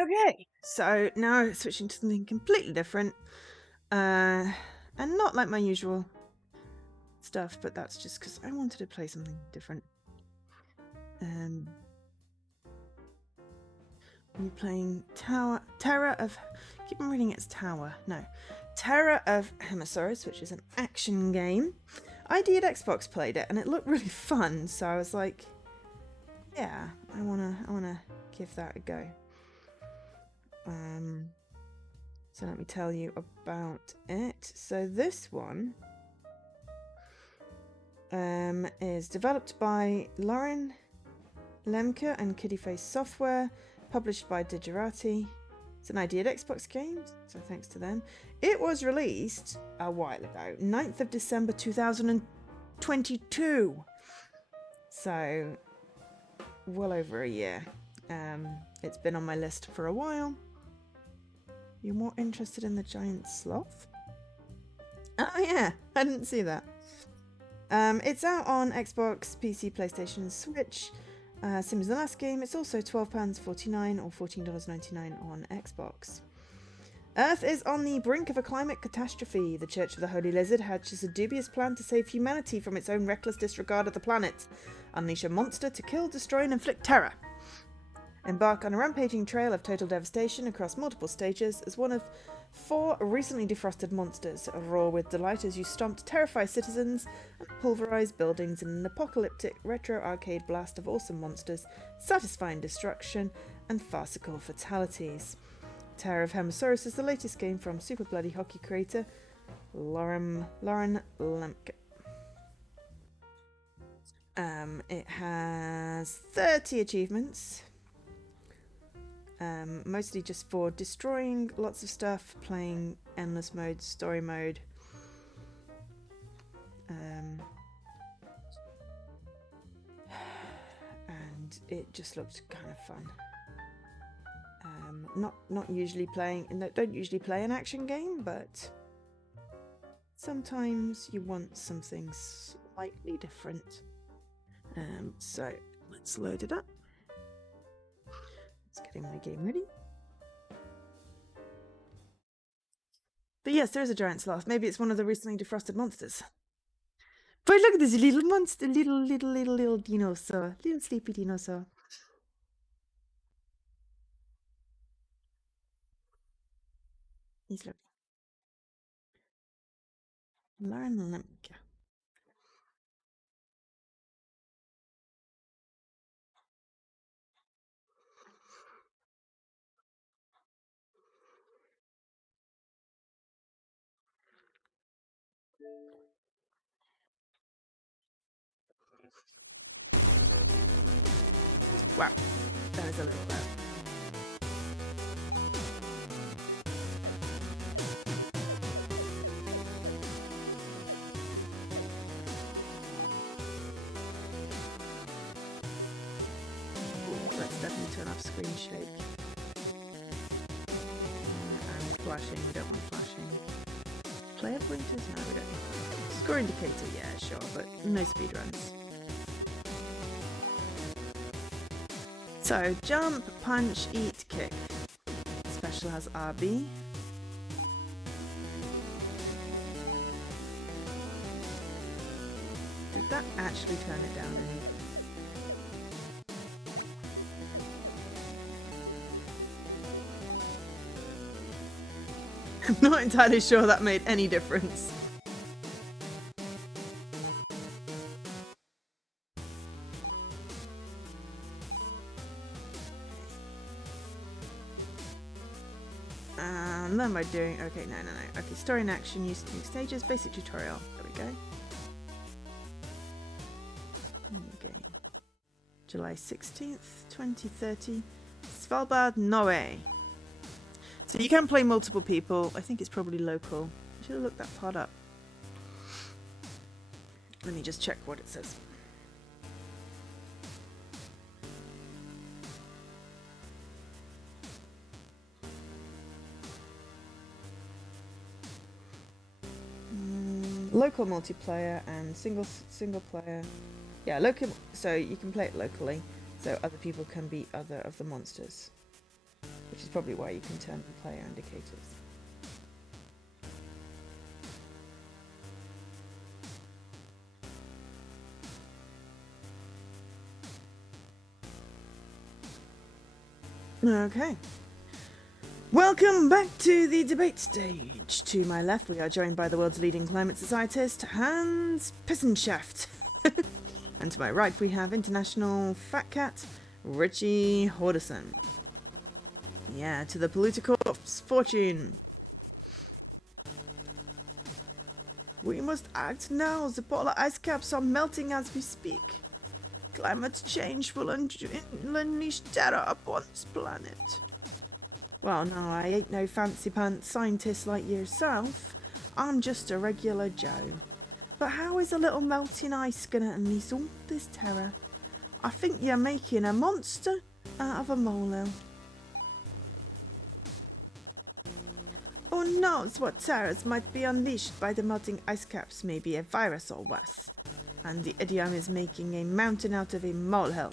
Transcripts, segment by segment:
Okay, so now switching to something completely different, and not like my usual stuff, but that's just because I wanted to play something different. We're playing Terror of. Keep on reading it's Tower. No, Terror of Hemasaurus, which is an action game. ID at Xbox played it, and it looked really fun. So I was like, yeah, I wanna give that a go. So let me tell you about it. So this one is developed by Lauren Lemke and Kiddyface Software, published by Digerati. It's an ID at Xbox game, so thanks to them. It was released a while ago, 9th of December 2022. So, well over a year. It's been on my list for a while. You're more interested in the giant sloth? Oh yeah, I didn't see that. It's out on Xbox, PC, PlayStation, Switch. Same as the last game. It's also £12.49 or $14.99 on Xbox. Earth is on the brink of a climate catastrophe. The Church of the Holy Lizard hatches a dubious plan to save humanity from its own reckless disregard of the planet. Unleash a monster to kill, destroy, and inflict terror. Embark on a rampaging trail of total devastation across multiple stages as one of 4 recently defrosted monsters. Roar with delight as you stomp to terrify citizens and pulverize buildings in an apocalyptic retro arcade blast of awesome monsters, satisfying destruction, and farcical fatalities. Terror of Hemasaurus is the latest game from Super Bloody Hockey creator Lauren Lemke. It has 30 achievements. Mostly just for destroying lots of stuff, playing endless mode, story mode. And it just looked kind of fun. Not usually playing, don't usually play an action game, but sometimes you want something slightly different. So let's load it up. Getting my game ready. But yes, there is a giant sloth. Maybe it's one of the recently defrosted monsters. But look at this little monster, little dinosaur, little sleepy dinosaur. He's lovely. Lauren Lemke. Wow, that is a little loud. Ooh, let's definitely turn off screen shake. And flashing, we don't want flashing. Player pointers? No, we don't. Score indicator, yeah, sure, but no speedruns. So, jump, punch, eat, kick. Special has RB. Did that actually turn it down any? I'm not entirely sure that made any difference. What am I doing? Okay, no. Okay, story and action, use new stages, basic tutorial. There we go. New game. July 16th, 2030. Svalbard, Norway. So you can play multiple people. I think it's probably local. I should have looked that part up. Let me just check what it says. Local multiplayer and single player. Yeah, local. So you can play it locally, so other people can be other of the monsters. which is probably why you can turn on player indicators. Okay. Welcome back to the debate stage. To my left, we are joined by the world's leading climate scientist, Hans Pissenschaft. And to my right, we have international fat cat, Richie Hordison. Yeah, to the political fortune. We must act now. The polar ice caps are melting as we speak. Climate change will unleash terror upon this planet. Well, no, I ain't no fancy pants scientist like yourself. I'm just a regular Joe. But how is a little melting ice gonna unleash all this terror? I think you're making a monster out of a molehill. Who knows what terrors might be unleashed by the melting ice caps, maybe a virus or worse. And the idiom is making a mountain out of a molehill.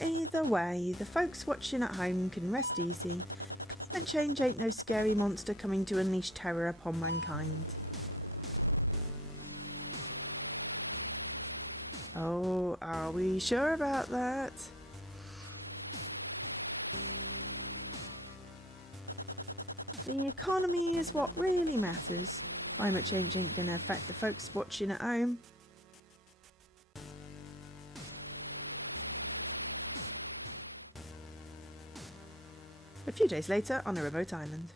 Either way, the folks watching at home can rest easy. Climate change ain't no scary monster coming to unleash terror upon mankind. Oh, are we sure about that? The economy is what really matters. Climate change ain't gonna affect the folks watching at home. A few days later, on a remote island.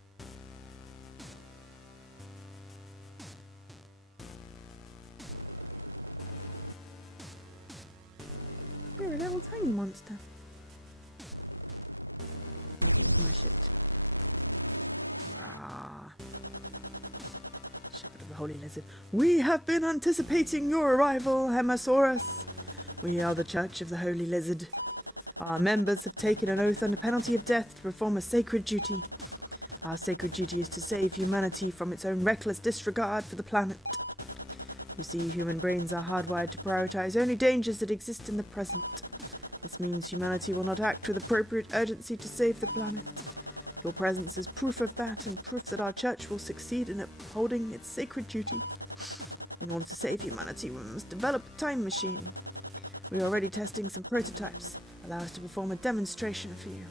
You're a little tiny monster. Like you worshipped. Rah. Shepherd of the Holy Lizard. We have been anticipating your arrival, Hemasaurus. We are the Church of the Holy Lizard. Our members have taken an oath under penalty of death to perform a sacred duty. Our sacred duty is to save humanity from its own reckless disregard for the planet. You see, human brains are hardwired to prioritize only dangers that exist in the present. This means humanity will not act with appropriate urgency to save the planet. Your presence is proof of that, and proof that our church will succeed in upholding its sacred duty. In order to save humanity, we must develop a time machine. We are already testing some prototypes. Allow us to perform a demonstration for you.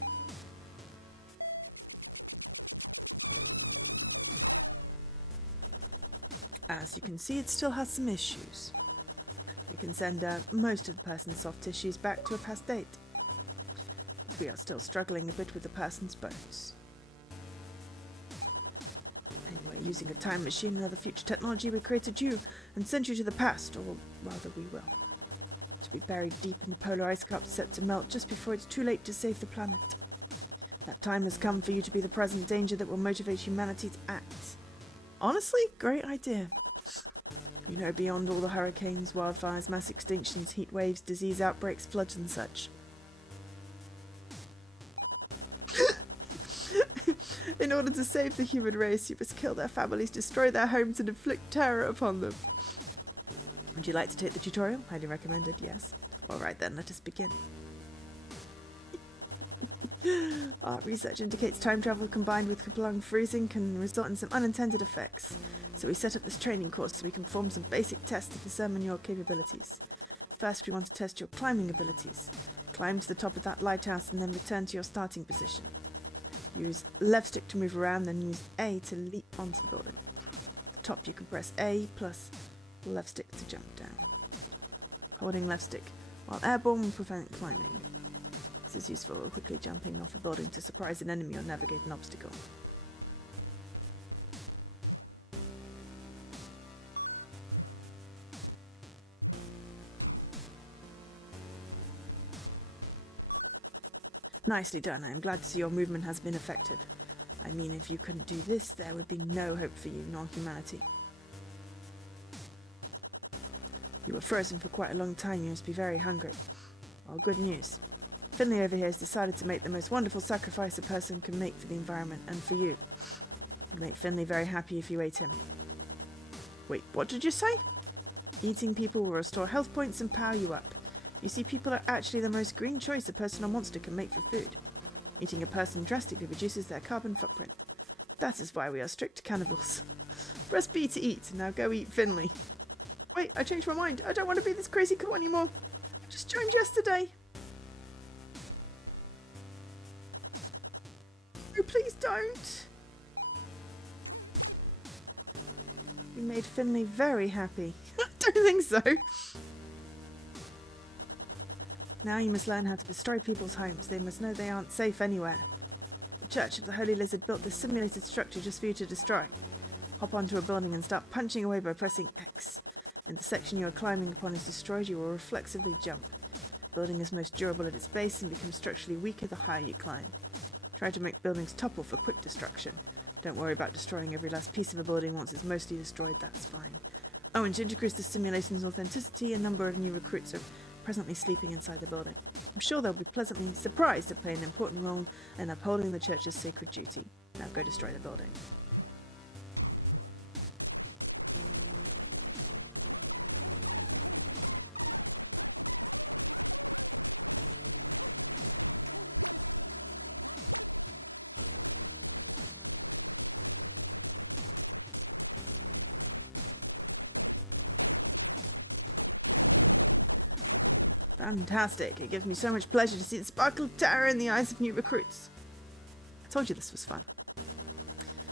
As you can see, it still has some issues. We can send most of the person's soft tissues back to a past date. But we are still struggling a bit with the person's bones. Anyway, using a time machine and other future technology, we created you and sent you to the past, or rather we will. To be buried deep in the polar ice caps set to melt just before it's too late to save the planet. That time has come for you to be the present danger that will motivate humanity to act. Honestly, great idea. You know, beyond all the hurricanes, wildfires, mass extinctions, heat waves, disease outbreaks, floods and such. In order to save the human race, you must kill their families, destroy their homes and inflict terror upon them. Would you like to take the tutorial? Highly recommended, yes. Alright then, let us begin. Our research indicates time travel combined with prolonged freezing can result in some unintended effects. So we set up this training course so we can perform some basic tests to determine your capabilities. First, we want to test your climbing abilities. Climb to the top of that lighthouse and then return to your starting position. Use left stick to move around, then use A to leap onto the building. At the top you can press A plus left stick to jump down. Holding left stick while airborne will prevent climbing. This is useful for quickly jumping off a building to surprise an enemy or navigate an obstacle. Nicely done. I am glad to see your movement has been effective. I mean, if you couldn't do this, there would be no hope for you nor humanity. You were frozen for quite a long time. You must be very hungry. Well, good news. Finley over here has decided to make the most wonderful sacrifice a person can make for the environment and for you. It would make Finley very happy if you ate him. Wait, what did you say? Eating people will restore health points and power you up. You see, people are actually the most green choice a person or monster can make for food. Eating a person drastically reduces their carbon footprint. That is why we are strict cannibals. Press B to eat. Now go eat Finley. Wait, I changed my mind. I don't want to be this crazy cool anymore. I just joined yesterday. Oh, please don't. You made Finley very happy. I don't think so. Now you must learn how to destroy people's homes. They must know they aren't safe anywhere. The Church of the Holy Lizard built this simulated structure just for you to destroy. Hop onto a building and start punching away by pressing X. In the section you are climbing upon is destroyed, you will reflexively jump. The building is most durable at its base and becomes structurally weaker the higher you climb. Try to make buildings topple for quick destruction. Don't worry about destroying every last piece of a building once it's mostly destroyed, that's fine. Oh, and to increase the simulation's authenticity, a number of new recruits are presently sleeping inside the building. I'm sure they'll be pleasantly surprised to play an important role in upholding the church's sacred duty. Now go destroy the building. Fantastic. It gives me so much pleasure to see the sparkle of terror in the eyes of new recruits. I told you this was fun.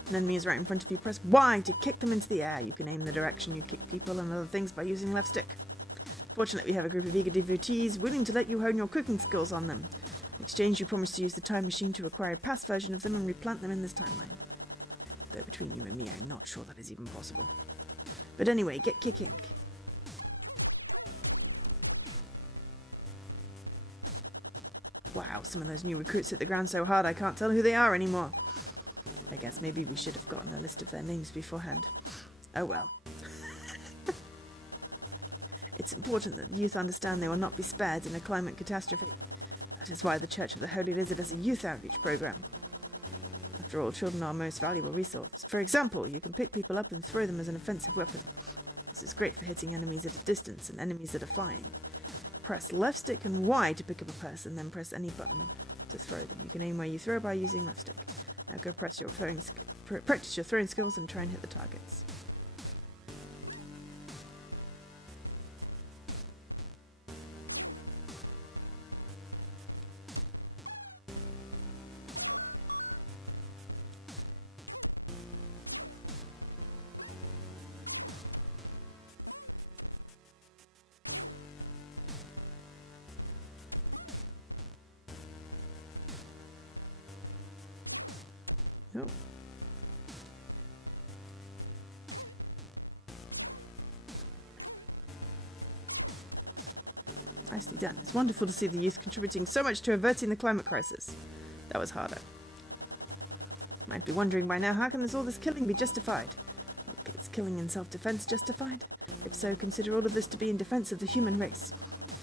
An enemy is right in front of you. Press Y to kick them into the air. You can aim the direction you kick people and other things by using left stick. Fortunately, we have a group of eager devotees willing to let you hone your cooking skills on them. In exchange, you promise to use the time machine to acquire a past version of them and replant them in this timeline. Though between you and me, I'm not sure that is even possible. But anyway, get kicking. Wow, some of those new recruits hit the ground so hard I can't tell who they are anymore. I guess maybe we should have gotten a list of their names beforehand. Oh well. It's important that the youth understand they will not be spared in a climate catastrophe. That is why the Church of the Holy Lizard has a youth outreach program. After all, children are our most valuable resource. For example, you can pick people up and throw them as an offensive weapon. This is great for hitting enemies at a distance and enemies that are flying. Press left stick and Y to pick up a person, then press any button to throw them. You can aim where you throw by using left stick. Now go practice your throwing skills and try and hit the targets. Oh. Nicely done. It's wonderful to see the youth contributing so much to averting the climate crisis. That was harder. Might be wondering by now, how can all this killing be justified? Well, is killing in self-defense justified? If so, consider all of this to be in defense of the human race.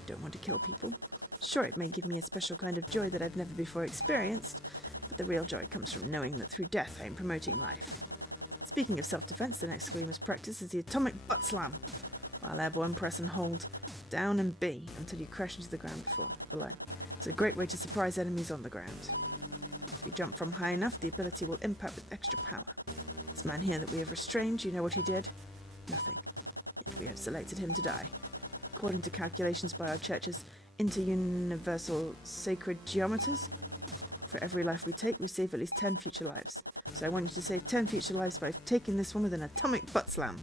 Don't want to kill people. Sure, it may give me a special kind of joy that I've never before experienced, but the real joy comes from knowing that through death I am promoting life. Speaking of self-defense, the next skill we must practice is the atomic butt slam. While airborne, press and hold down and B until you crash into the ground below. It's a great way to surprise enemies on the ground. If you jump from high enough, the ability will impact with extra power. This man here that we have restrained, you know what he did? Nothing. Yet we have selected him to die. According to calculations by our church's inter-universal sacred geometers, for every life we take, we save at least 10 future lives. So I want you to save 10 future lives by taking this one with an atomic butt slam.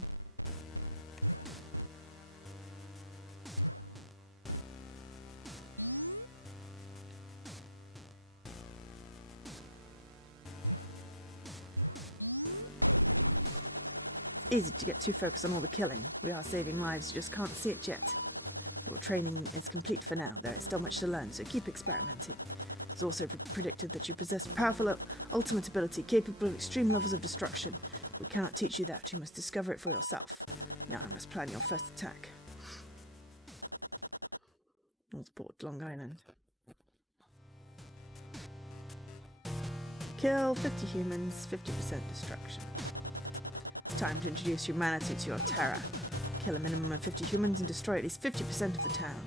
It's easy to get too focused on all the killing. We are saving lives, you just can't see it yet. Your training is complete for now. There is still much to learn, so keep experimenting. It's also predicted that you possess powerful ultimate ability, capable of extreme levels of destruction. We cannot teach you that. You must discover it for yourself. Now I must plan your first attack. Northport, Long Island. Kill 50 humans, 50% destruction. It's time to introduce humanity to your terror. Kill a minimum of 50 humans and destroy at least 50% of the town.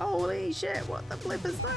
Holy shit, what the flip is that?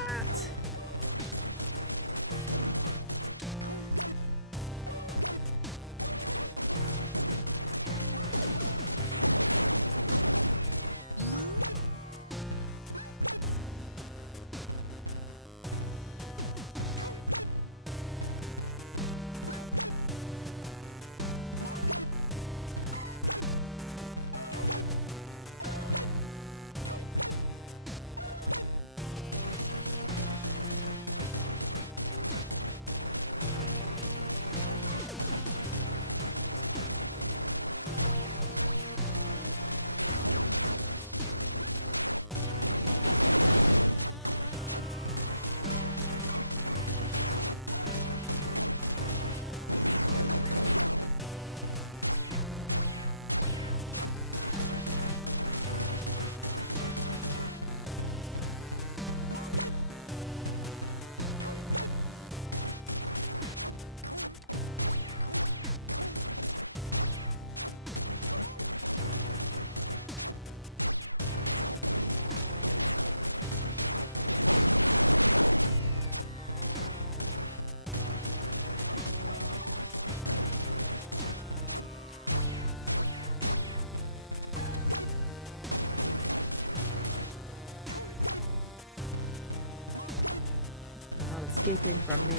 Escaping from me.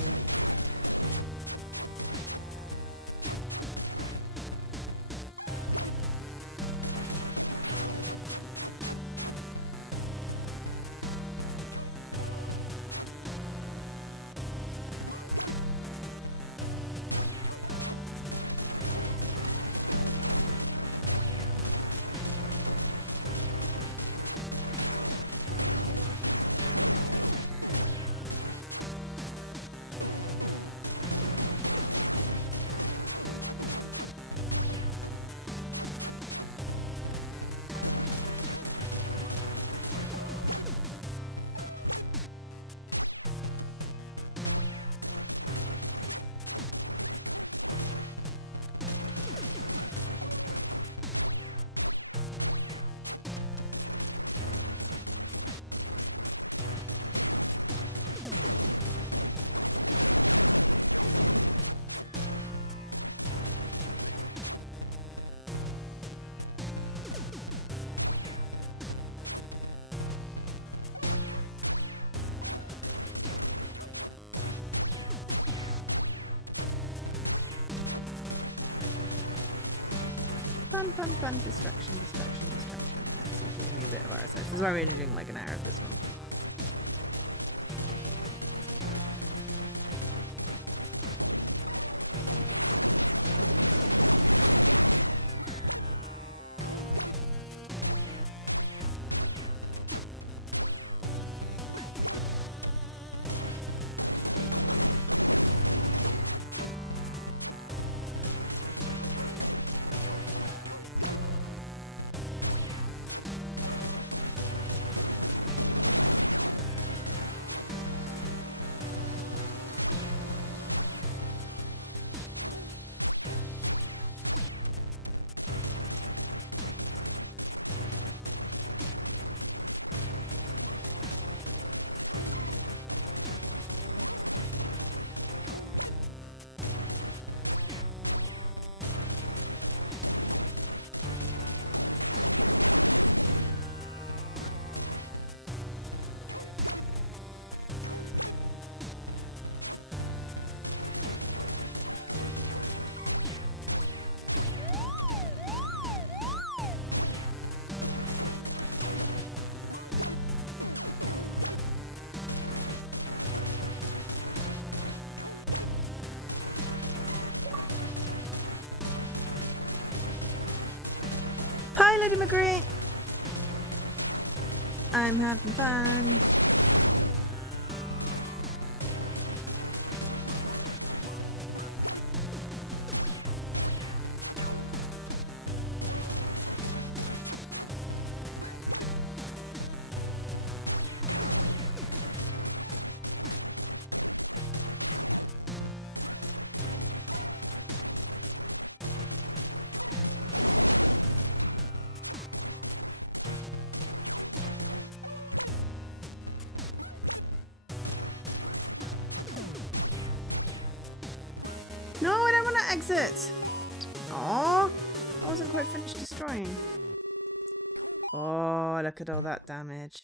Fun, distraction. That's giving me a bit of RSS. This is why we're only doing like an hour of this one. Hi, Lady McGree. I'm having fun. No, I don't want to exit. Oh, I wasn't quite finished destroying. Oh, look at all that damage.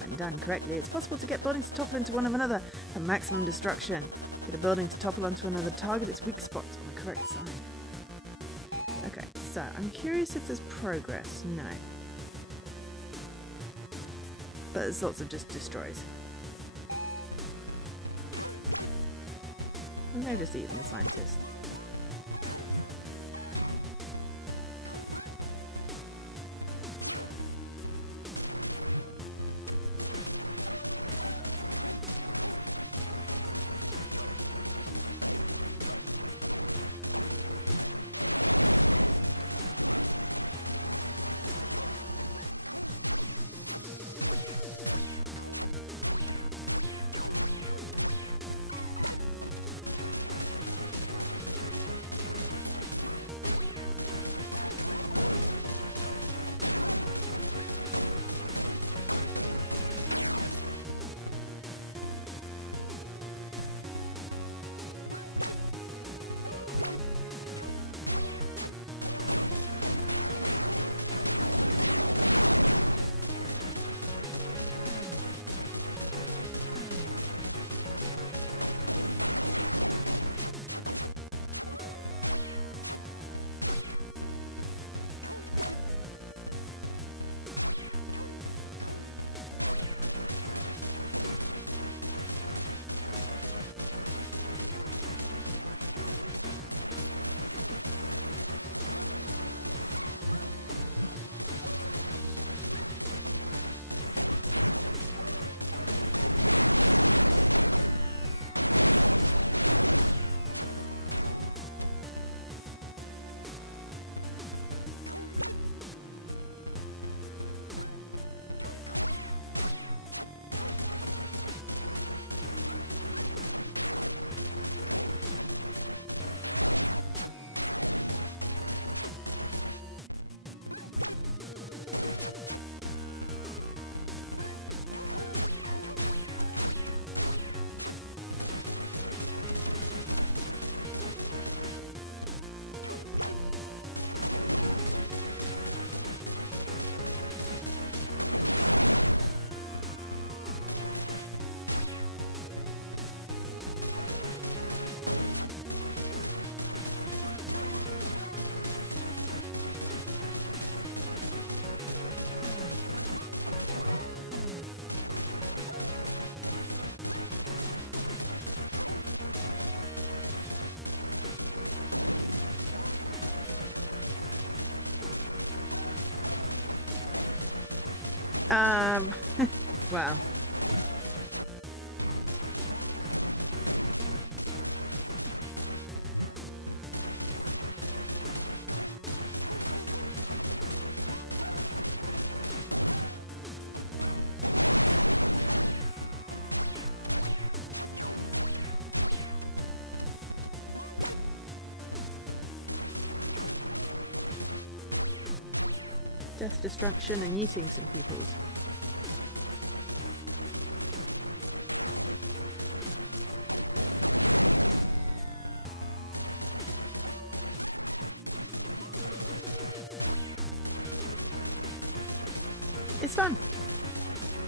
When done correctly, it's possible to get buildings to topple into one another for maximum destruction. Get a building to topple onto another target its weak spots on the correct side. Okay, so I'm curious if there's progress. No. But there's lots of just destroys. And they're just eating the scientist. Well. Death, destruction, and yeeting some peoples. It's fun.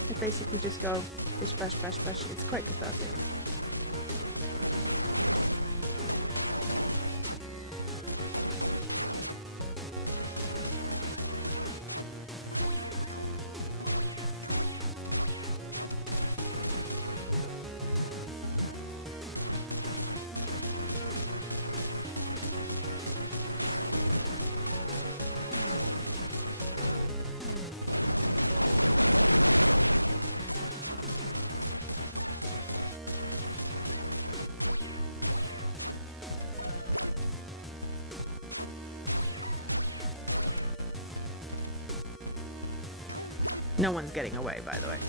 I basically just go bish bash bash bash. It's quite cathartic. No one's getting away, by the way.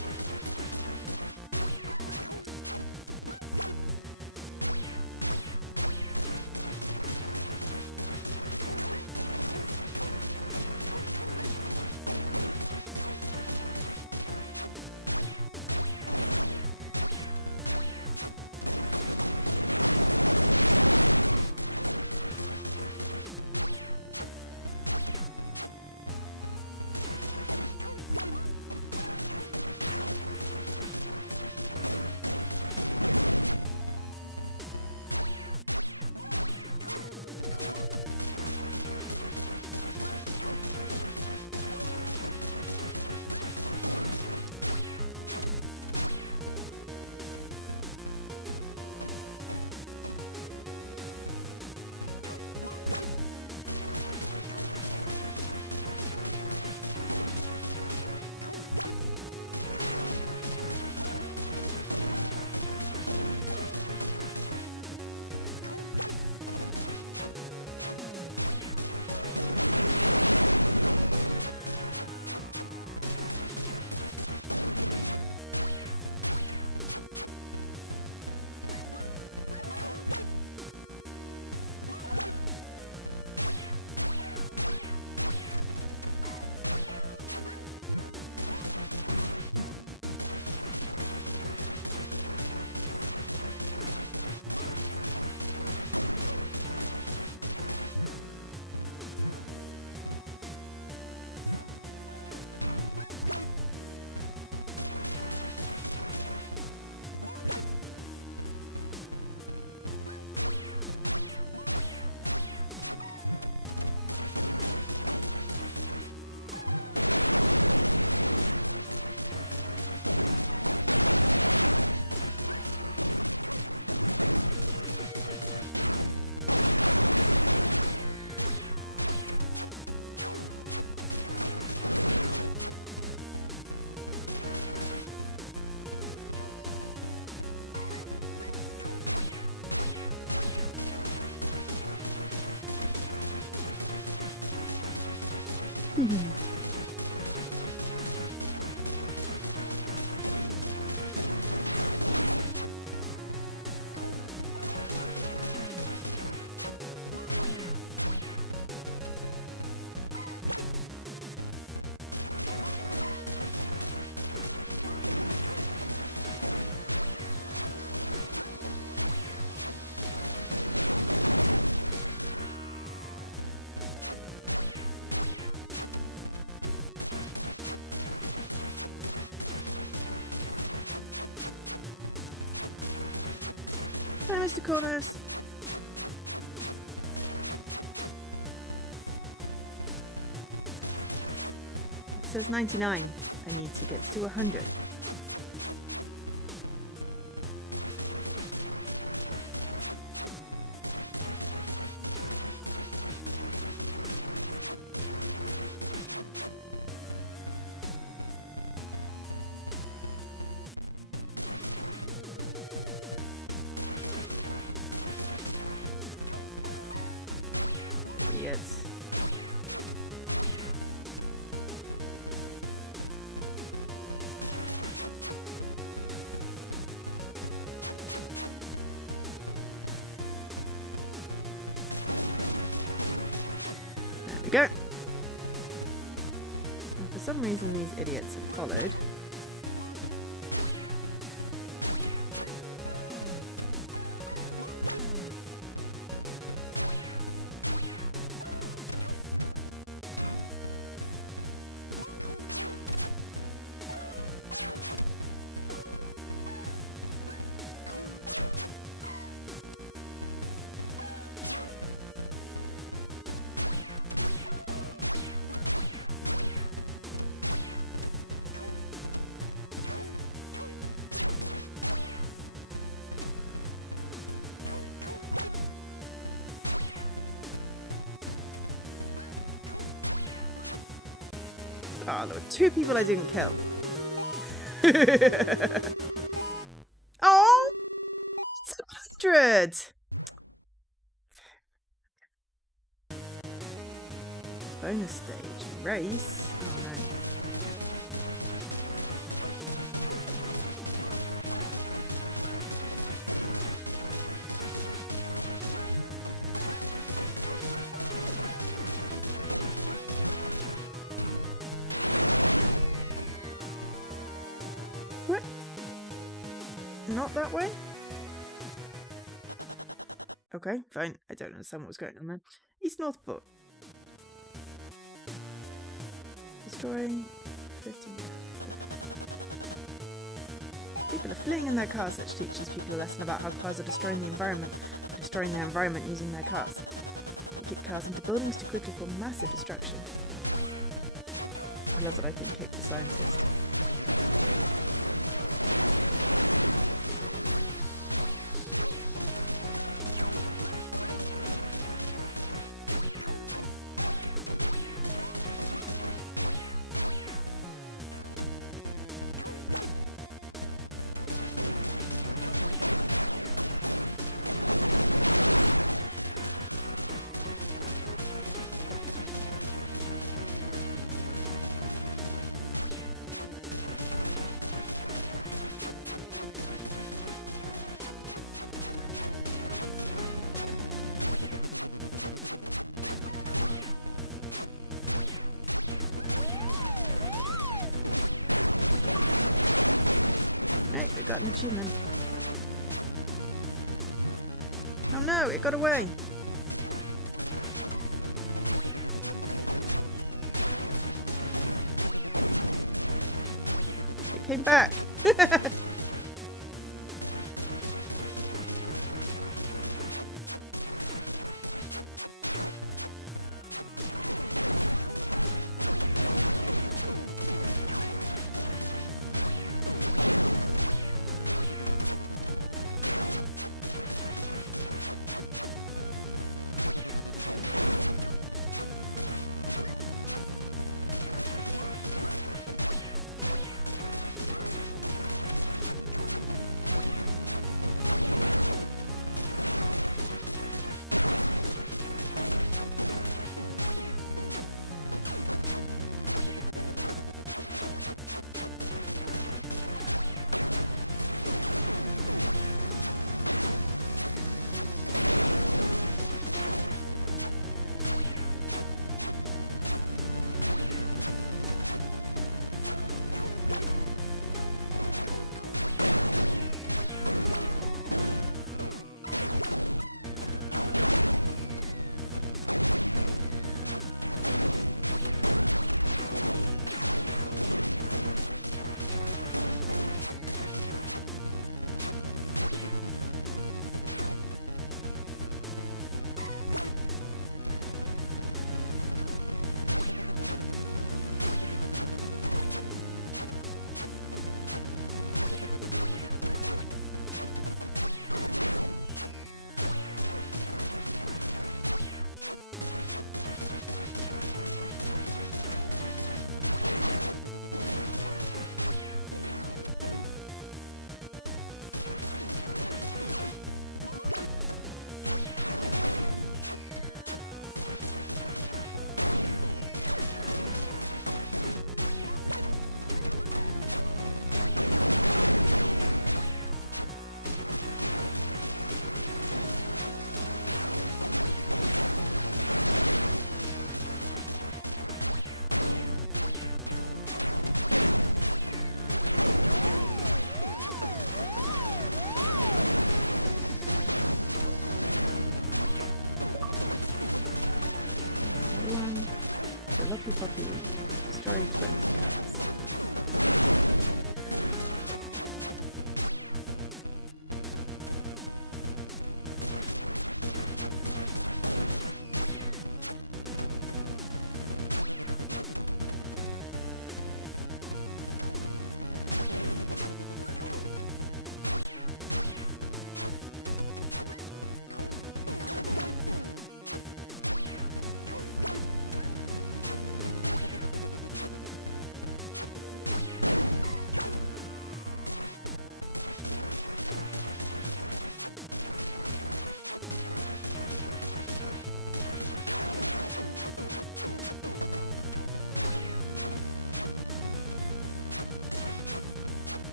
Hi, Mr. Corners. It says 99. I need to get to 100. Idiots. There we go. And for some reason these idiots have followed. Oh, there were 2 people I didn't kill. Oh! 700! Bonus stage. Race? Oh no. What? Not that way? Okay, fine. I don't understand what was going on there. East Northport. Destroy 50. People are fleeing in their cars, which teaches people a lesson about how cars are destroying the environment by destroying their environment using their cars. They kick cars into buildings to quickly cause massive destruction. I love that I can kick the scientist. Right, we got an achievement. Oh no, it got away. It came back. Jalopy Poppy, Story 20 cards.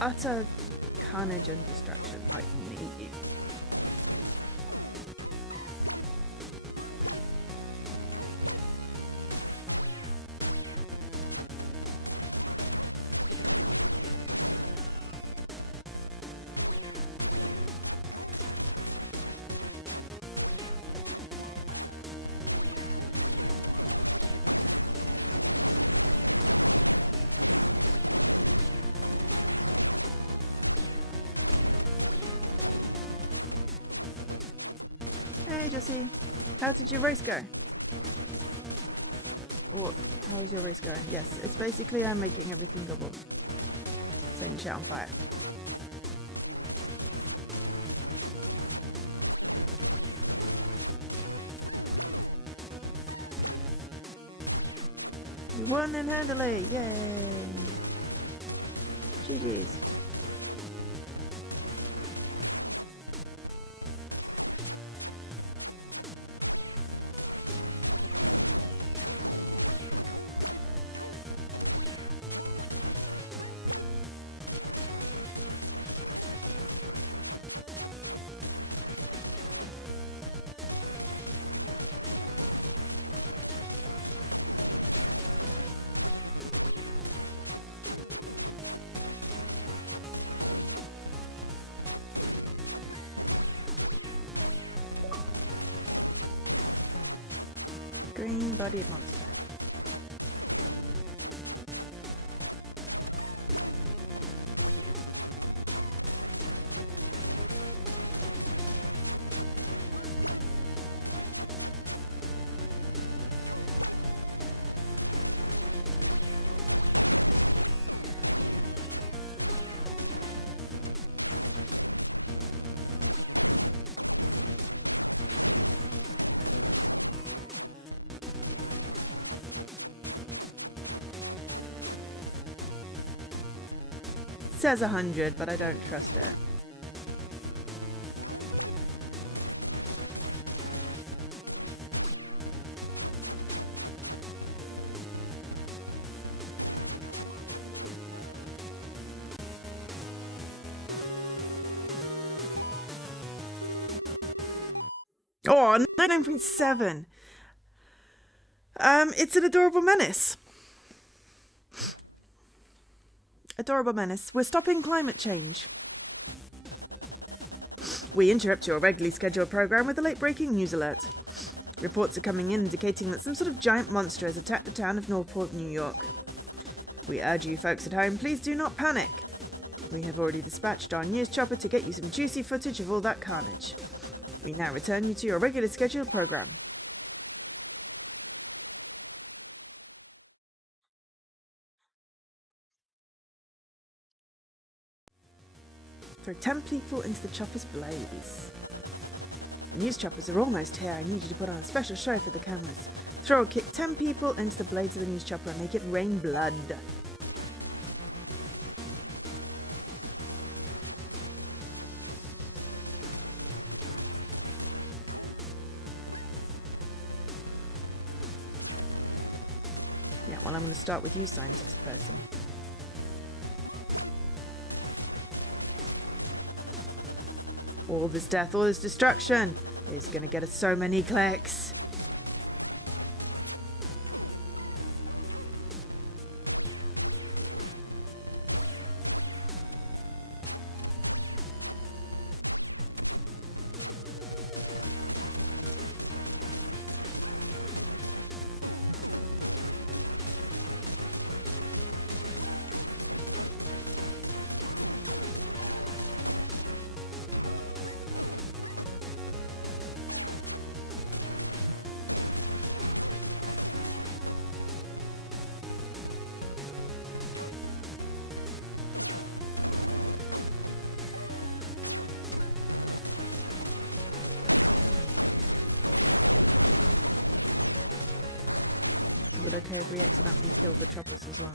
utter carnage and destruction. I need you. Hey Jesse, how did your race go? Or how is your race going? Yes, it's basically I'm making everything double. Setting shit on fire. You won and handily! Yay! GG's. Green-bodied monster. Says 100, but I don't trust it. Oh, 9.7. It's an adorable menace. Adorable menace. We're stopping climate change. We interrupt your regularly scheduled program with a late-breaking news alert. Reports are coming in indicating that some sort of giant monster has attacked the town of Northport, New York. We urge you folks at home, please do not panic. We have already dispatched our news chopper to get you some juicy footage of all that carnage. We now return you to your regular scheduled program. Throw 10 people into the chopper's blaze. The news choppers are almost here. I need you to put on a special show for the cameras. Throw or kick 10 people into the blades of the news chopper and make it rain blood. Yeah, well, I'm going to start with you, scientist person. All this death, all this destruction is going to get us so many clicks. Is it okay if we accidentally kill the choppers as well?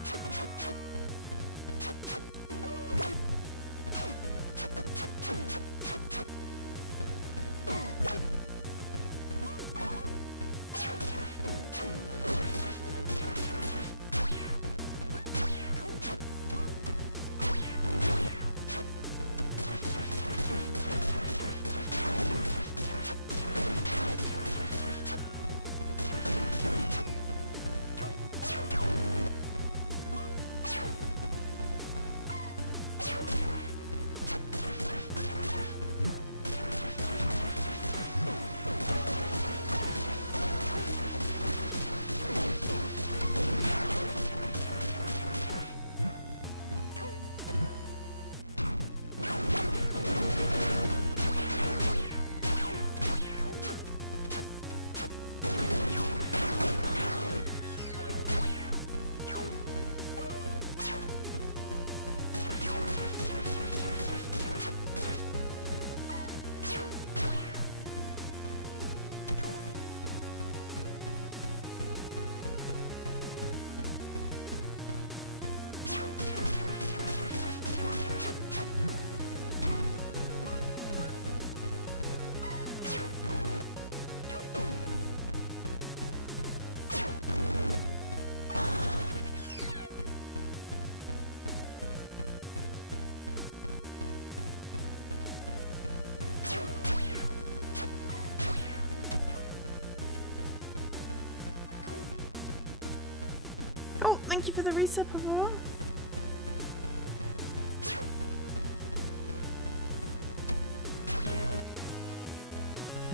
thank you for the resub, Aurora.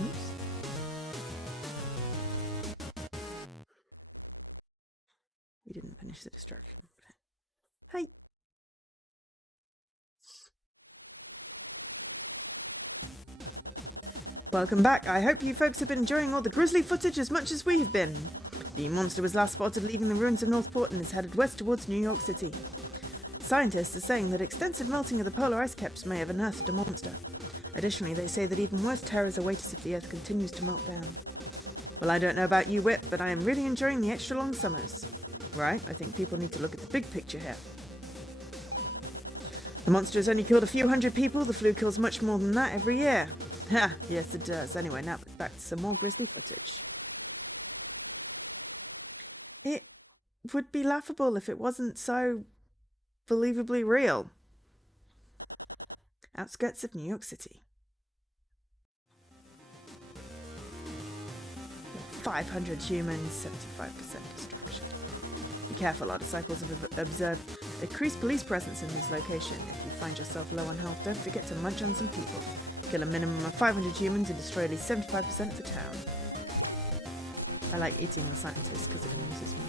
Oops. We didn't finish the distraction. Hi. Welcome back. I hope you folks have been enjoying all the grizzly footage as much as we have been. The monster was last spotted leaving the ruins of Northport and is headed west towards New York City. Scientists are saying that extensive melting of the polar ice caps may have unearthed the monster. Additionally, they say that even worse terrors await us if the Earth continues to melt down. Well, I don't know about you, Whip, but I am really enjoying the extra long summers. Right, I think people need to look at the big picture here. The monster has only killed a few hundred people. The flu kills much more than that every year. Ha, yes it does. Anyway, now back to some more grizzly footage. It would be laughable if it wasn't so believably real. Outskirts of New York City. 500 humans, 75% destruction. Be careful, our disciples have observed increased police presence in this location. If you find yourself low on health, don't forget to munch on some people. Kill a minimum of 500 humans and destroy at least 75% of the town. I like eating the scientists because it amuses me.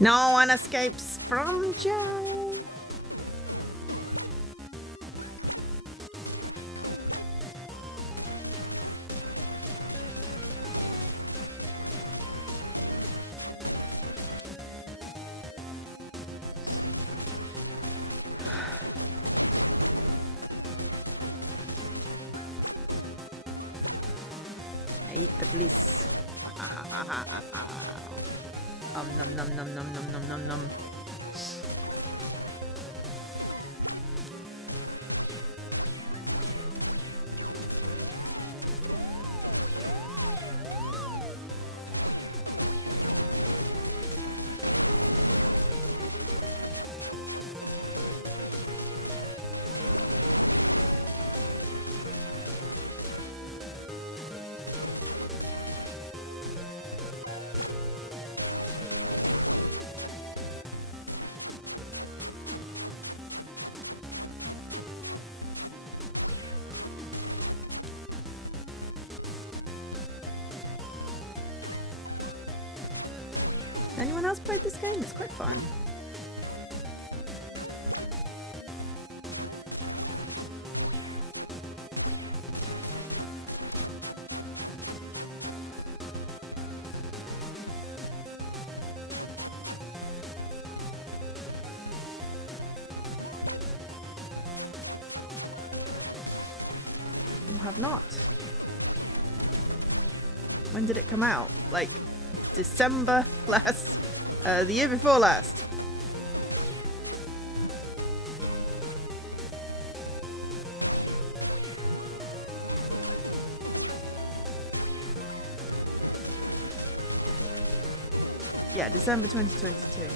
No one escapes from jail. I eat the police. Num num num num num num num num. anyone else played this game? It's quite fun. You have not. When did it come out? Like December last, the year before last. Yeah, December 2022.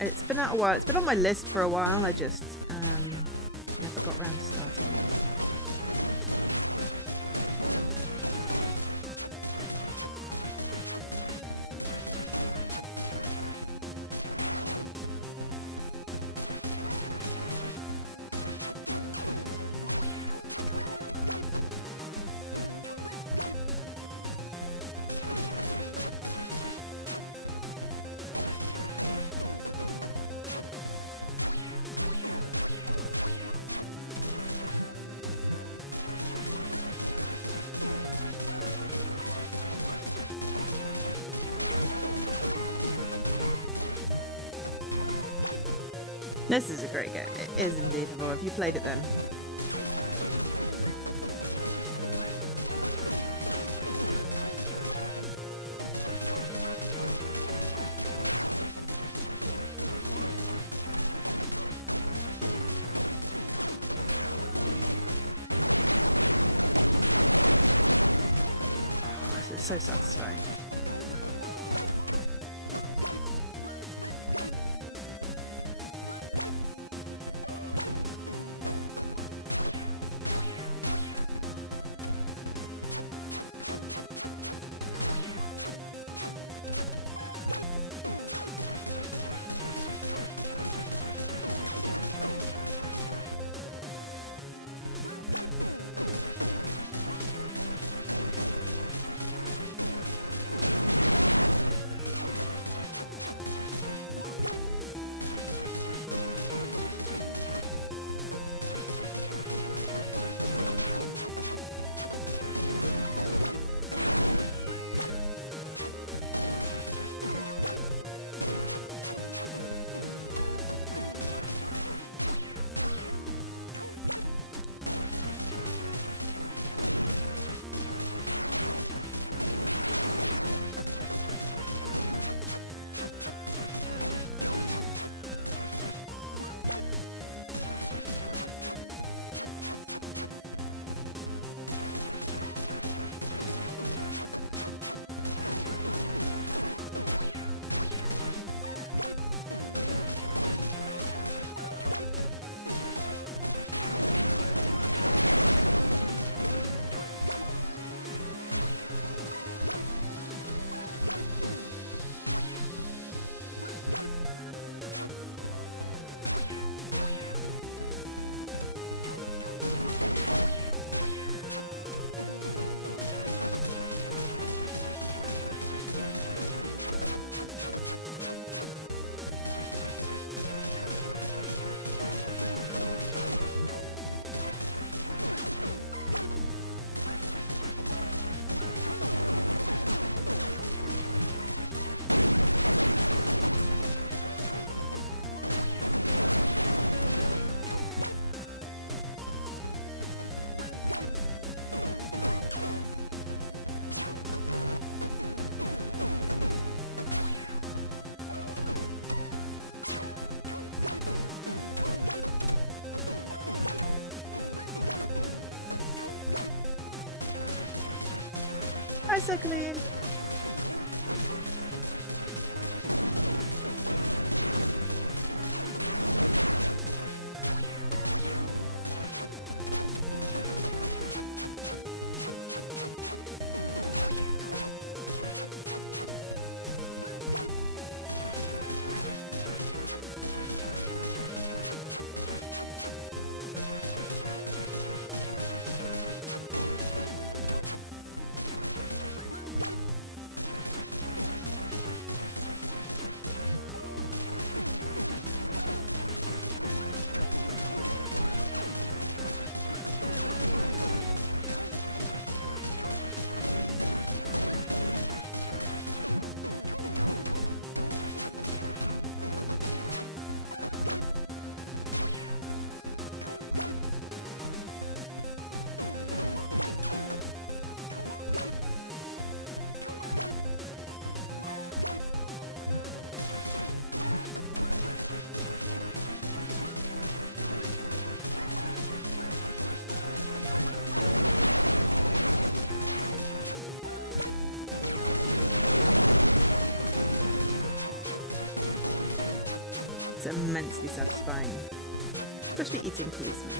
It's been out a while. It's been on my list for a while. I just never got around to starting it. This is a great game. It is indeed. Have you played it then? Oh, this is so satisfying. Hi, Circling. It's immensely satisfying, especially eating policemen.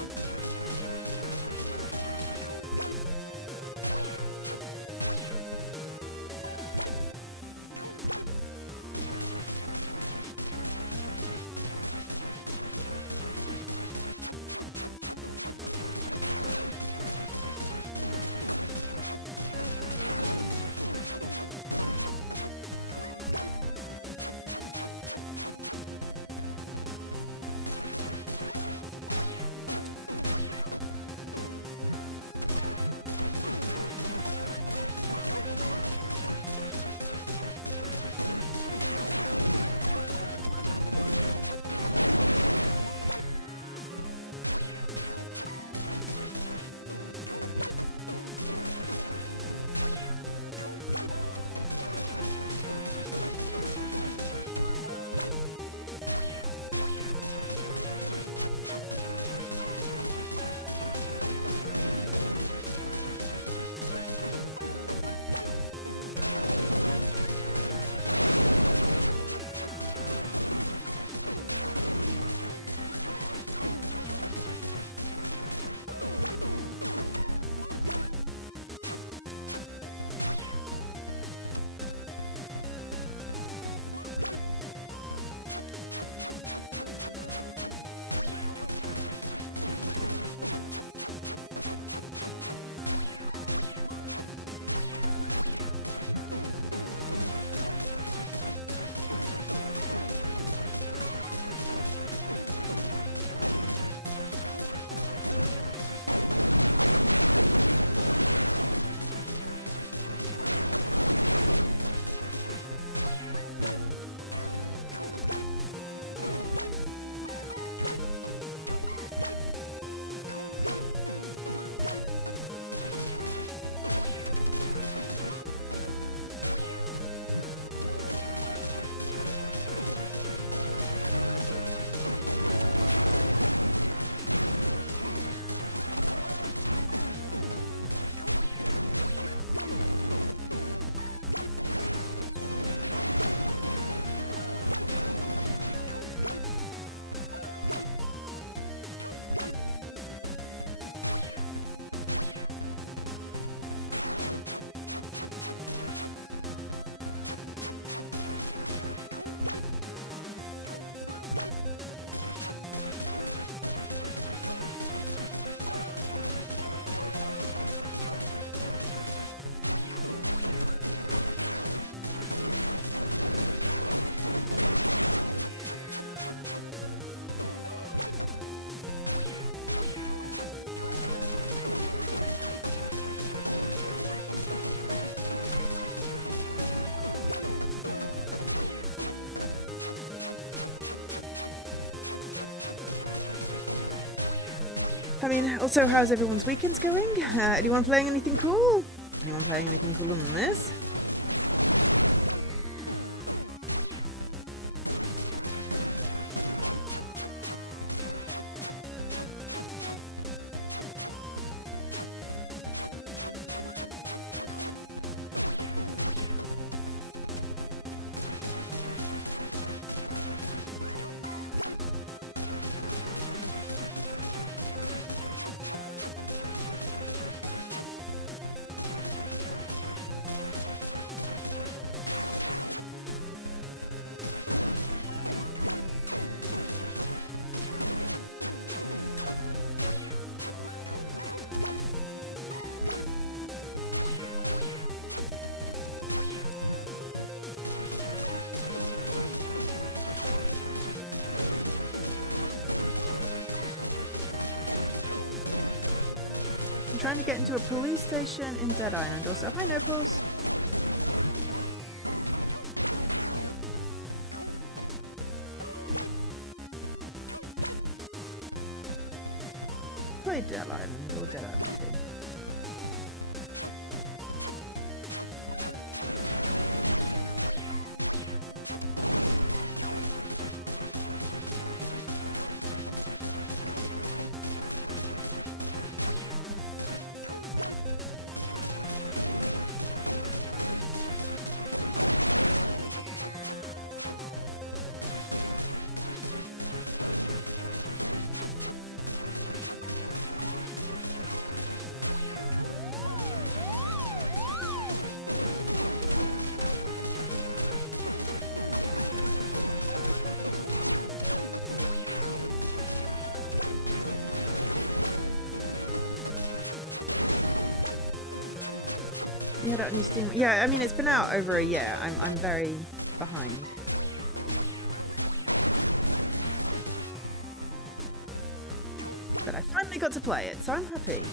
I mean, also, how's everyone's weekends going? Anyone playing anything cool? Anyone playing anything cooler than this? I'm trying to get into a police station in Dead Island. Also, hi Nopals. Play Dead Island or Dead Island 2. You had it on your Steam. Yeah, I mean it's been out over a year. I'm very behind. But I finally got to play it, so I'm happy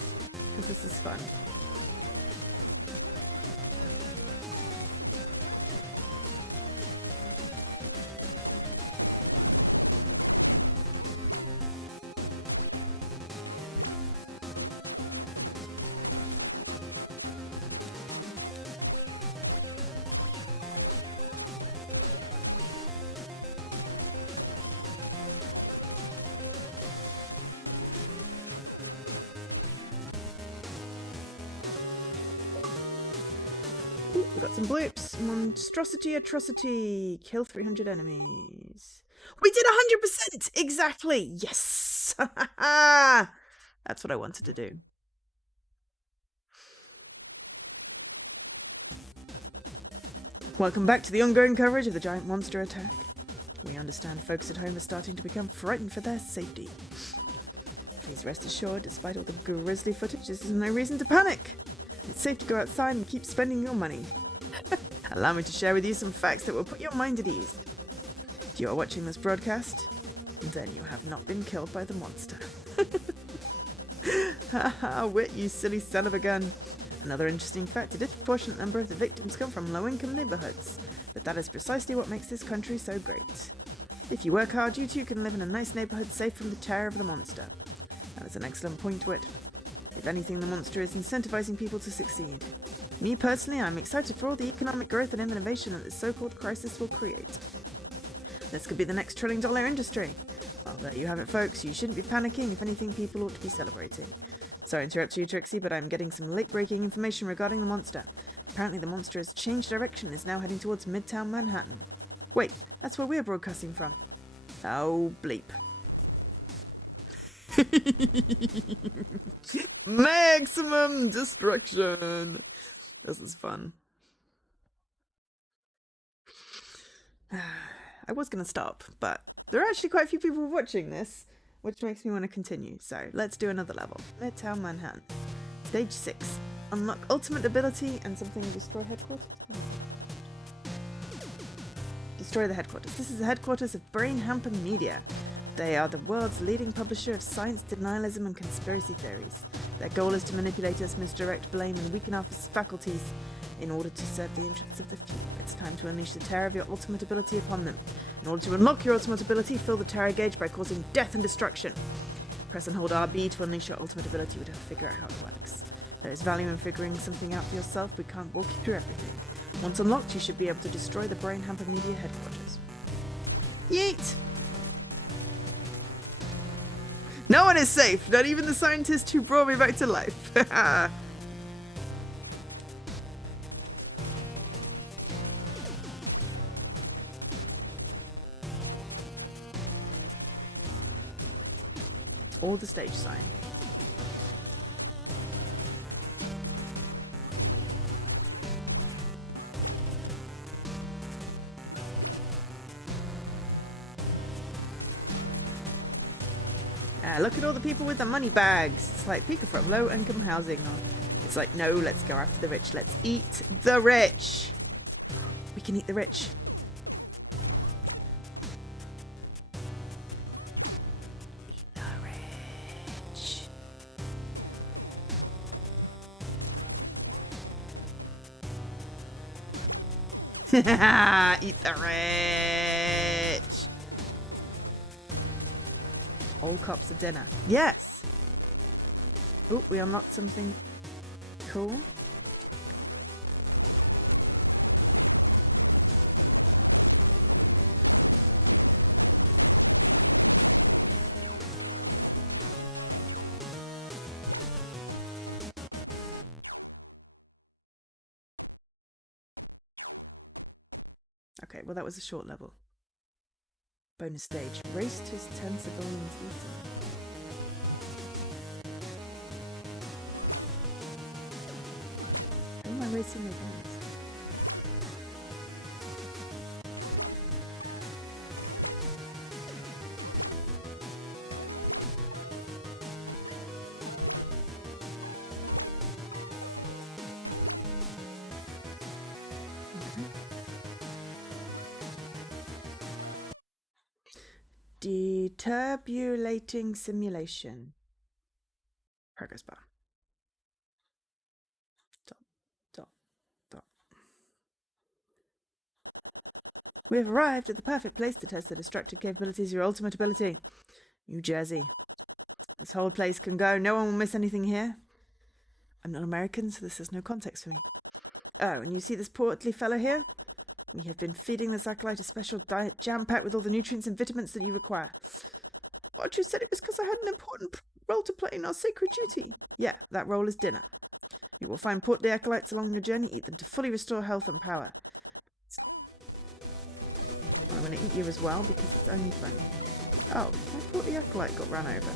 because this is fun. We got some bloops. Monstrosity, atrocity. Kill 300 enemies. We did 100%! Exactly! Yes! That's what I wanted to do. Welcome back to the ongoing coverage of the giant monster attack. We understand folks at home are starting to become frightened for their safety. Please rest assured, despite all the grisly footage, this is no reason to panic. It's safe to go outside and keep spending your money. Allow me to share with you some facts that will put your mind at ease. If you are watching this broadcast, then you have not been killed by the monster. Haha, wit, you silly son of a gun. Another interesting fact, a disproportionate number of the victims come from low-income neighbourhoods, but that is precisely what makes this country so great. If you work hard, you too can live in a nice neighbourhood safe from the terror of the monster. That is an excellent point, Wit. If anything, the monster is incentivizing people to succeed. Me personally, I'm excited for all the economic growth and innovation that this so-called crisis will create. This could be the next trillion-dollar industry. Well, there you have it, folks. You shouldn't be panicking. If anything, people ought to be celebrating. Sorry to interrupt you, Trixie, but I'm getting some late-breaking information regarding the monster. Apparently the monster has changed direction and is now heading towards Midtown Manhattan. Wait, that's where we're broadcasting from. Oh, bleep. Maximum destruction. This is fun. I was going to stop, but there are actually quite a few people watching this, which makes me want to continue. So let's do another level. Midtown Manhattan. Stage 6. Unlock ultimate ability and something destroy headquarters. Destroy the headquarters. This is the headquarters of Brain Hamper Media. They are the world's leading publisher of science, denialism, and conspiracy theories. Their goal is to manipulate us, misdirect, blame, and weaken our faculties in order to serve the interests of the few. It's time to unleash the terror of your ultimate ability upon them. In order to unlock your ultimate ability, fill the terror gauge by causing death and destruction. Press and hold RB to unleash your ultimate ability to figure out how it works. There is value in figuring something out for yourself. We can't walk you through everything. Once unlocked, you should be able to destroy the Brain Hamper Media headquarters. Yeet! No one is safe, not even the scientist who brought me back to life. Or the stage sign. Look at all the people with the money bags. It's like people from low-income housing. It's like, no, let's go after the rich. Let's eat the rich. We can eat the rich. Eat the rich. Eat the rich. All cups of dinner. Yes. Oh, we unlocked something cool. Okay, well that was a short level. Bonus stage. Race to 10 civilians eaten. Who am I racing against? Deturbulating simulation. Progress bar. Dot. We have arrived at the perfect place to test the destructive capabilities of your ultimate ability. New Jersey. This whole place can go. No one will miss anything here. I'm not American, so this has no context for me. Oh, and you see this portly fellow here? We have been feeding this acolyte a special diet jam-packed with all the nutrients and vitamins that you require. What, you said it was because I had an important role to play in our sacred duty? Yeah, that role is dinner. You will find portly acolytes along your journey. Eat them to fully restore health and power. I'm going to eat you as well because it's only fun. Oh, my portly acolyte got run over.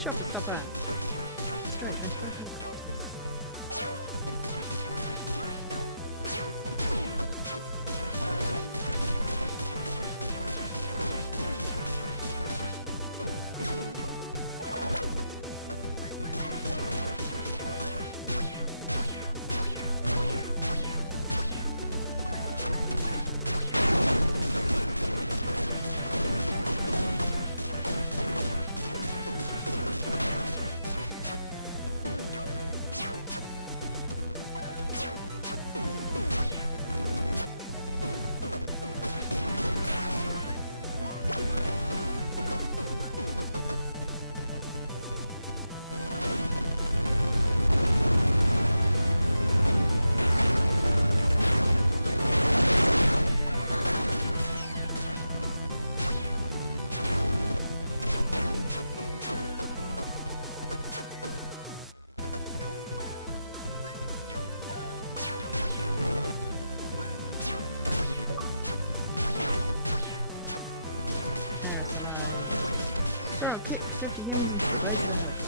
Chopper stopper. Destroy 25 helicopters. Aerosolized. Throw a kick 50 humans into the blades of the helicopter.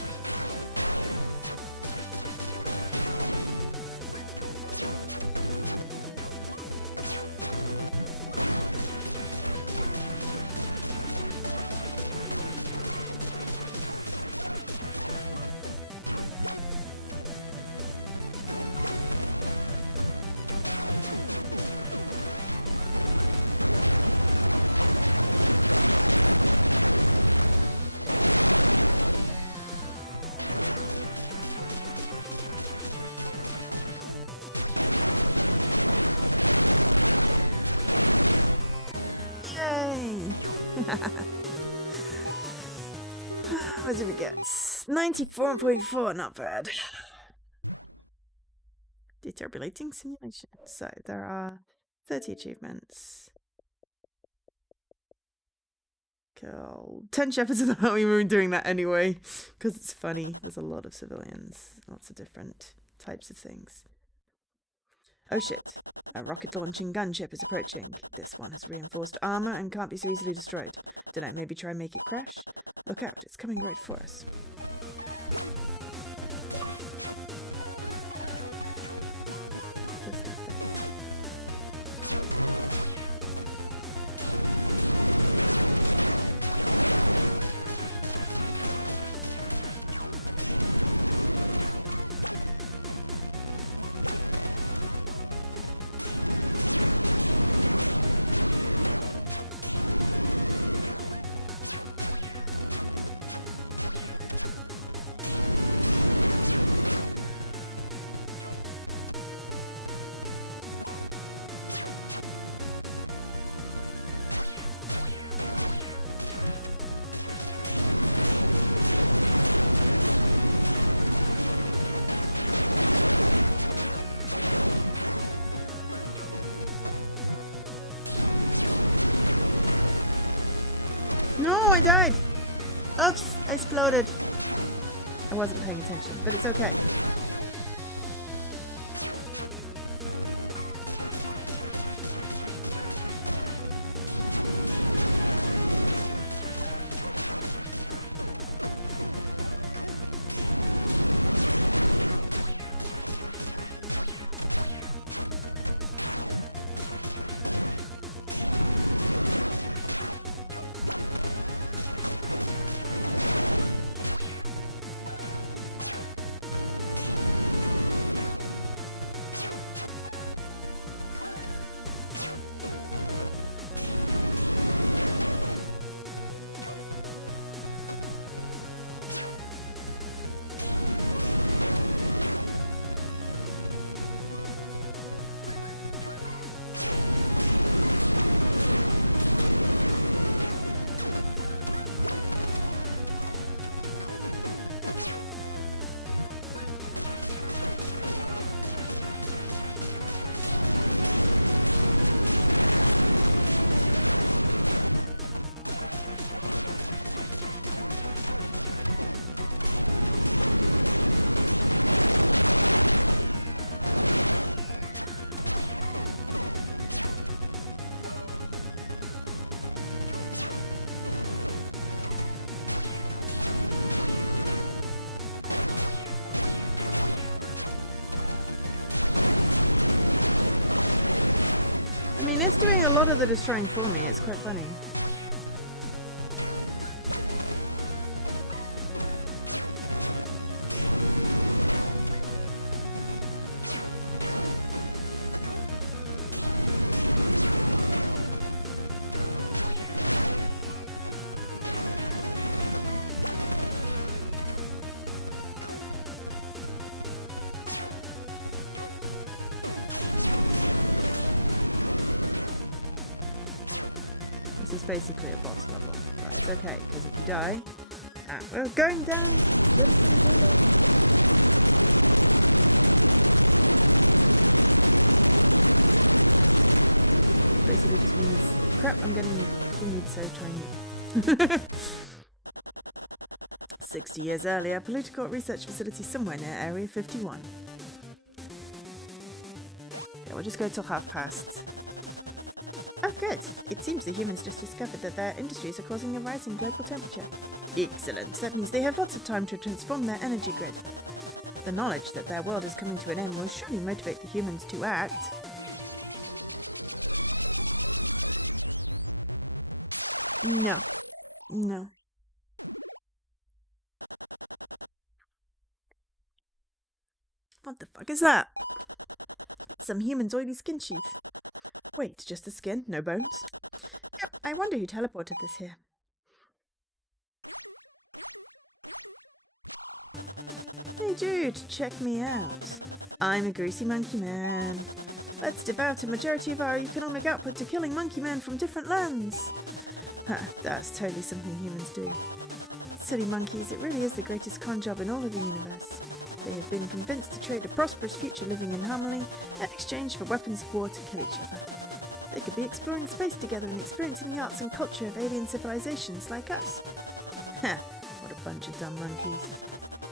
Yay! What did we get? 94.4, not bad. Deturbulating simulation. So there are 30 achievements. Kill 10 shepherds of the army. We were doing that anyway because it's funny. There's a lot of civilians, lots of different types of things. Oh shit. A rocket launching gunship is approaching. This one has reinforced armor and can't be so easily destroyed. Dunno, maybe try and make it crash? Look out, it's coming right for us. No, I died! Oops, I exploded. I wasn't paying attention, but it's okay. I mean, it's doing a lot of the destroying for me. It's quite funny. This is basically a boss level, but it's okay, because if you die... we're going down! Basically just means, crap, I'm getting thingied, so try and... 60 years earlier, political research facility somewhere near Area 51. Yeah, we'll just go till past. Oh, good. It seems the humans just discovered that their industries are causing a rise in global temperature. Excellent. That means they have lots of time to transform their energy grid. The knowledge that their world is coming to an end will surely motivate the humans to act. No. No. What the fuck is that? Some human's oily skin sheath. Wait, just the skin? No bones? Yep, I wonder who teleported this here. Hey dude, check me out. I'm a greasy monkey man. Let's devote a majority of our economic output to killing monkey men from different lands. Ha, that's totally something humans do. Silly monkeys, it really is the greatest con job in all of the universe. They have been convinced to trade a prosperous future living in harmony in exchange for weapons of war to kill each other. They could be exploring space together and experiencing the arts and culture of alien civilizations like us. Ha, what a bunch of dumb monkeys.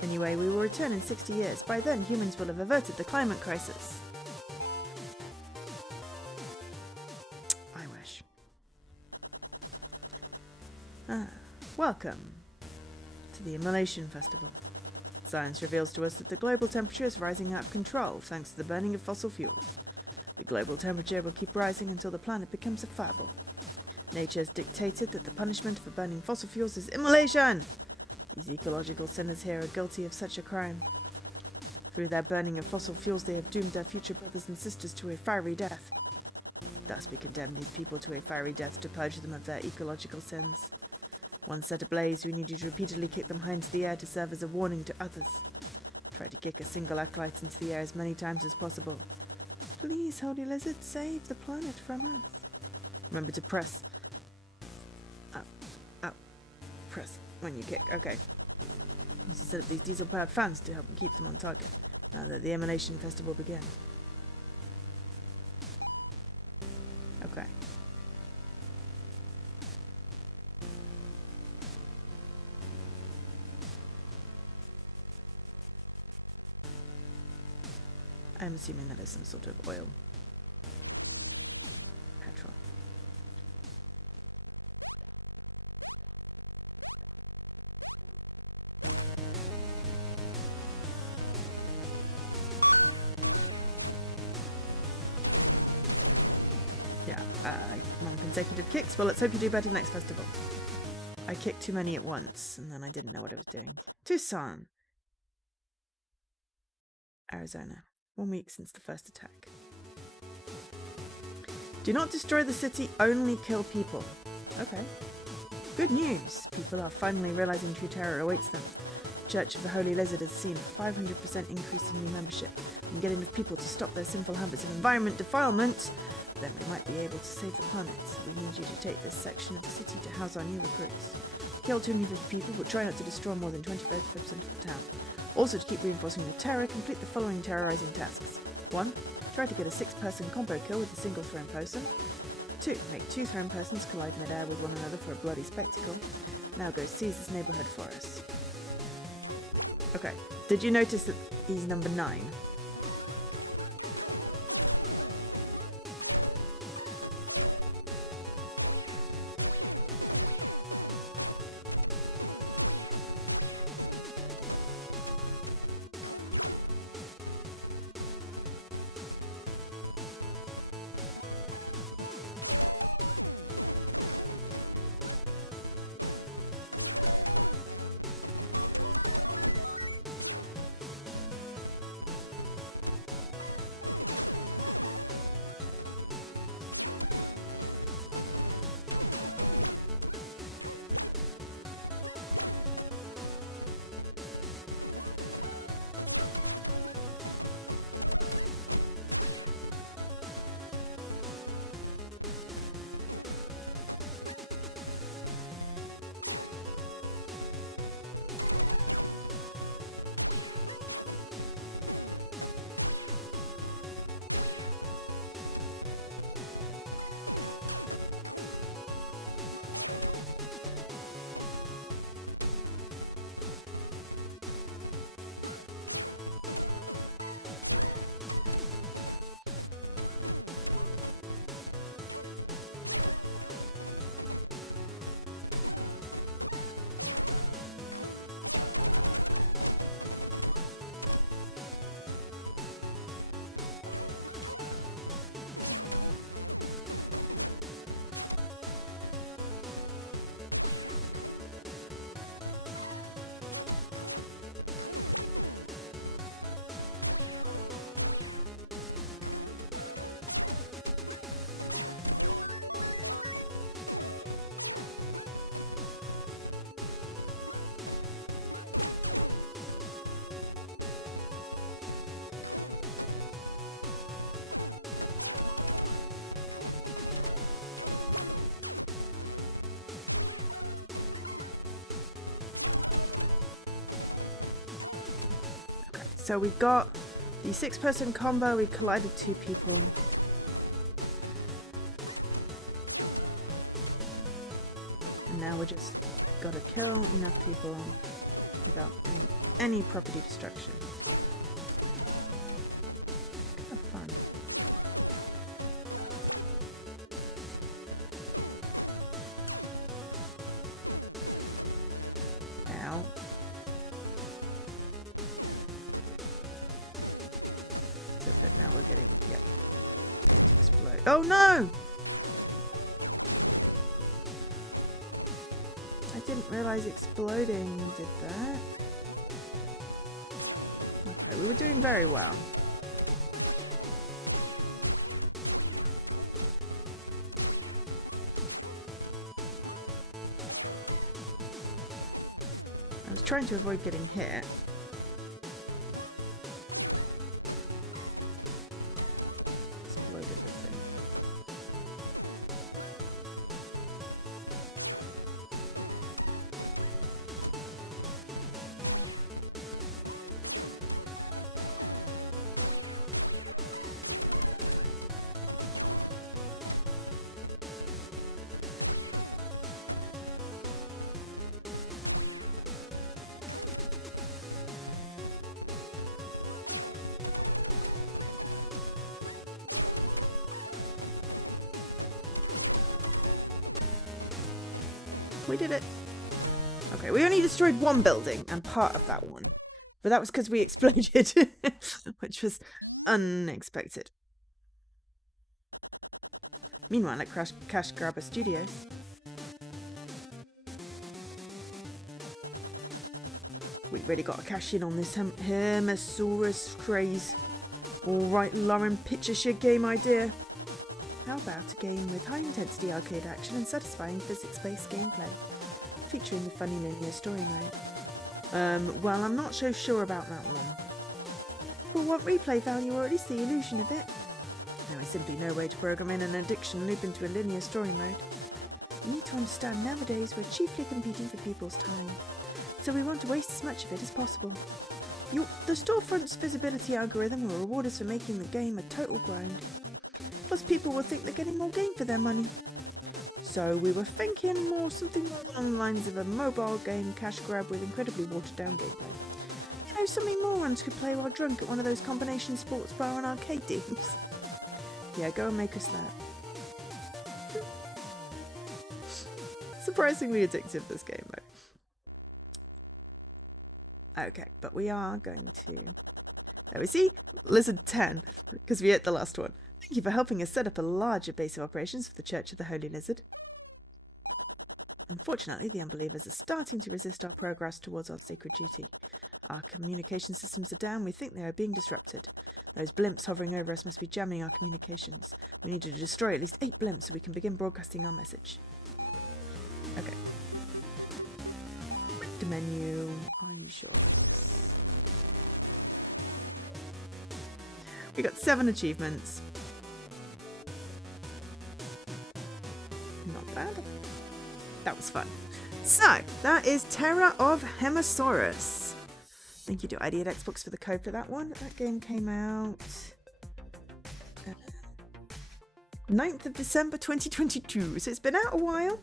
Anyway, we will return in 60 years. By then, humans will have averted the climate crisis. I wish. Welcome to the Immolation Festival. Science reveals to us that the global temperature is rising out of control thanks to the burning of fossil fuels. The global temperature will keep rising until the planet becomes a fireball. Nature has dictated that the punishment for burning fossil fuels is immolation. These ecological sinners here are guilty of such a crime. Through their burning of fossil fuels, they have doomed their future brothers and sisters to a fiery death. Thus we condemn these people to a fiery death to purge them of their ecological sins. Once set ablaze, we need you to repeatedly kick them high into the air to serve as a warning to others. Try to kick a single acolyte into the air as many times as possible. Please, Holy Lizard, save the planet from us. Remember to press up, press when you kick. Okay. Let's set up these diesel-powered fans to help keep them on target. Now that the Emanation Festival began. Okay. I'm assuming that is some sort of oil. Petrol. Yeah, non-consecutive kicks. Well, let's hope you do better next festival. I kicked too many at once, and then I didn't know what I was doing. Tucson, Arizona. 1 week since the first attack. Do not destroy the city, only kill people. Okay. Good news. People are finally realizing true terror awaits them. The Church of the Holy Lizard has seen a 500% increase in new membership. And get enough people to stop their sinful habits of environment defilement, then we might be able to save the planet. We need you to take this section of the city to house our new recruits. Kill 250 people, but try not to destroy more than 25% of the town. Also, to keep reinforcing the terror, complete the following terrorizing tasks. 1. Try to get a 6-person combo kill with a single thrown person. 2. Make 2 thrown persons collide mid-air with one another for a bloody spectacle. Now go seize this neighborhood for us. Okay, did you notice that he's number 9? so we got the 6-person combo. We collided 2 people. And now we just gotta kill enough people without any property destruction. Kind of fun. Ow. But now we're getting, yep, to explode. Oh no! I didn't realise exploding did that. Okay, we were doing very well. I was trying to avoid getting hit. We did it. Okay, we only destroyed one building and part of that one. But that was because we exploded, which was unexpected. Meanwhile, at Cash Grabber Studios. We really got to cash in on this Hemasaurus craze. Alright, Lauren, pitch us your game idea. How about a game with high-intensity arcade action and satisfying physics-based gameplay, featuring the funny linear story mode? Well, I'm not so sure about that one. We'll want replay value, or at least the illusion of it. There is simply no way to program in an addiction loop into a linear story mode. You need to understand nowadays we're chiefly competing for people's time, so we want to waste as much of it as possible. The storefront's visibility algorithm will reward us for making the game a total grind. Plus people will think they're getting more game for their money. So we were thinking something more along the lines of a mobile game cash grab with incredibly watered down gameplay. You know, something morons could play while drunk at one of those combination sports bar and arcade deals. Yeah, go and make us that. Surprisingly addictive, this game though. Okay, but we are going to... There we see, Lizard 10, because we hit the last one. Thank you for helping us set up a larger base of operations for the Church of the Holy Lizard. Unfortunately, the unbelievers are starting to resist our progress towards our sacred duty. Our communication systems are down. We think they are being disrupted. Those blimps hovering over us must be jamming our communications. We need to destroy at least 8 blimps so we can begin broadcasting our message. Okay. The menu. Are you sure? Yes. We got 7 achievements. Not bad. That was fun. So, that is Terror of Hemasaurus. Thank you to ID at Xbox for the code for that one. That game came out 9th of December 2022. So it's been out a while.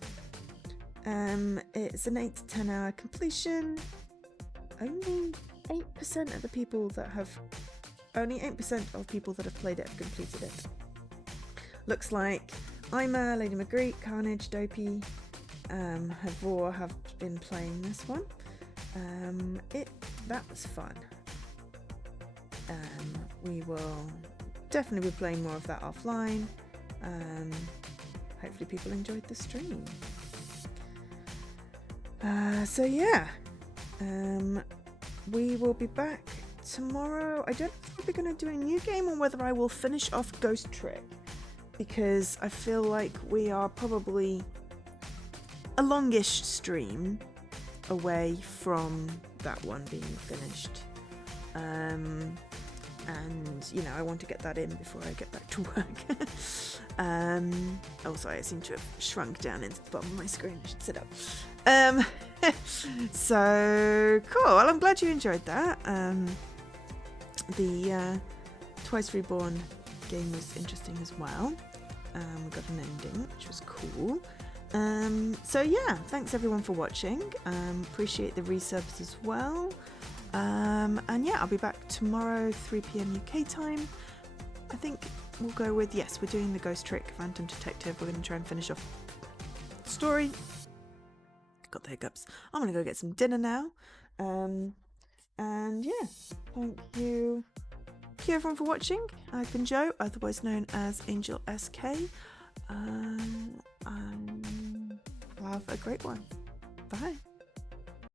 It's an 8 to 10 hour completion. Only 8% of people that have played it have completed it. Looks like Ima, Lady Magritte, Carnage, Dopey, Havor have been playing this one. That was fun. We will definitely be playing more of that offline. Hopefully people enjoyed the stream. So yeah, we will be back tomorrow. I don't know if we're going to do a new game or whether I will finish off Ghost Trick, because I feel like we are probably a longish stream away from that one being finished. And you know, I want to get that in before I get back to work. Also I seem to have shrunk down into the bottom of my screen. I should sit up. So cool. Well, I'm glad you enjoyed that. The Twice Reborn game was interesting as well. We got an ending, which was cool. So yeah, thanks everyone for watching. Appreciate the resubs as well. And yeah, I'll be back tomorrow, 3 PM UK time. I think we'll go with, yes, we're doing the Ghost Trick Phantom Detective. We're going to try and finish off the story. Got the hiccups. I'm going to go get some dinner now. And yeah, thank you everyone for watching. I've been Jo, otherwise known as Angel SK. And have a great one. Bye.